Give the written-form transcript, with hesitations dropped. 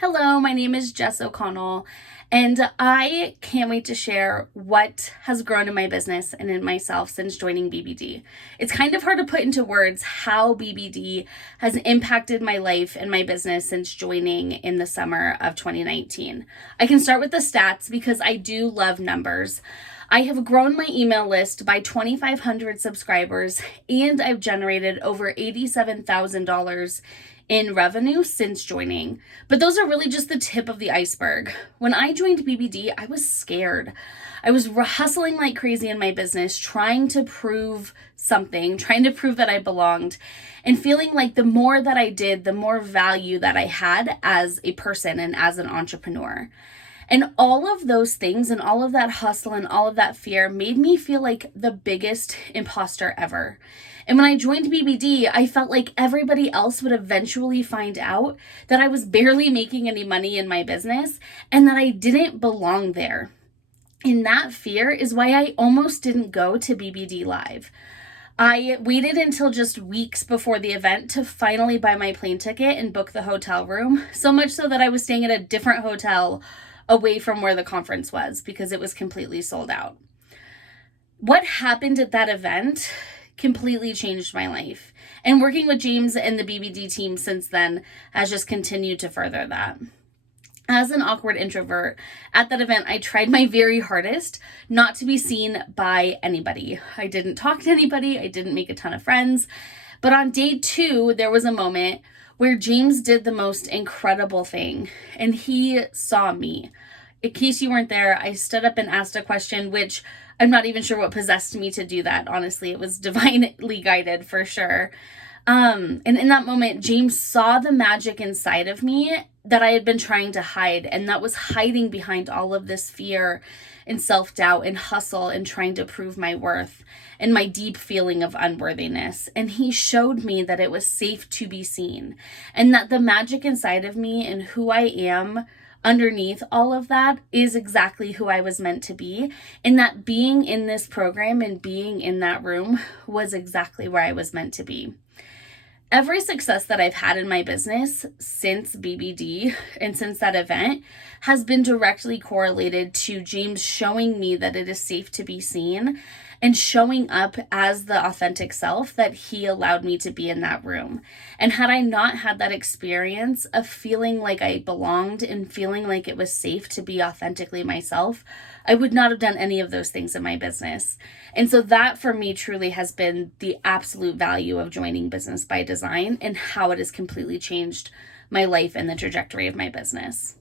Hello, my name is Jess O'Connell, and I can't wait to share what has grown in my business and in myself since joining BBD. It's kind of hard to put into words how BBD has impacted my life and my business since joining in the summer of 2019. I can start with the stats because I do love numbers. I have grown my email list by 2,500 subscribers, and I've generated over $87,000 in revenue since joining. But those are really just the tip of the iceberg. When I joined BBD, I was scared. I was hustling like crazy in my business, trying to prove something, trying to prove that I belonged, and feeling like the more that I did, the more value that I had as a person and as an entrepreneur. And all of those things and all of that hustle and all of that fear made me feel like the biggest imposter ever. And when I joined BBD, I felt like everybody else would eventually find out that I was barely making any money in my business and that I didn't belong there. And that fear is why I almost didn't go to BBD Live. I waited until just weeks before the event to finally buy my plane ticket and book the hotel room, so much so that I was staying at a different hotel away from where the conference was because it was completely sold out. What happened at that event completely changed my life. And working with James and the BBD team since then has just continued to further that. As an awkward introvert, at that event, I tried my very hardest not to be seen by anybody. I didn't talk to anybody. I didn't make a ton of friends. But on day 2, there was a moment where James did the most incredible thing, and he saw me. In case you weren't there, I stood up and asked a question, which I'm not even sure what possessed me to do that. Honestly, it was divinely guided for sure. And in that moment, James saw the magic inside of me that I had been trying to hide, and that was hiding behind all of this fear and self-doubt and hustle and trying to prove my worth and my deep feeling of unworthiness. And he showed me that it was safe to be seen and that the magic inside of me and who I am underneath all of that is exactly who I was meant to be, and that being in this program and being in that room was exactly where I was meant to be. Every success that I've had in my business since BBD and since that event has been directly correlated to James showing me that it is safe to be seen and showing up as the authentic self that he allowed me to be in that room. And had I not had that experience of feeling like I belonged and feeling like it was safe to be authentically myself, I would not have done any of those things in my business. And so that for me truly has been the absolute value of joining Business by Design and how it has completely changed my life and the trajectory of my business.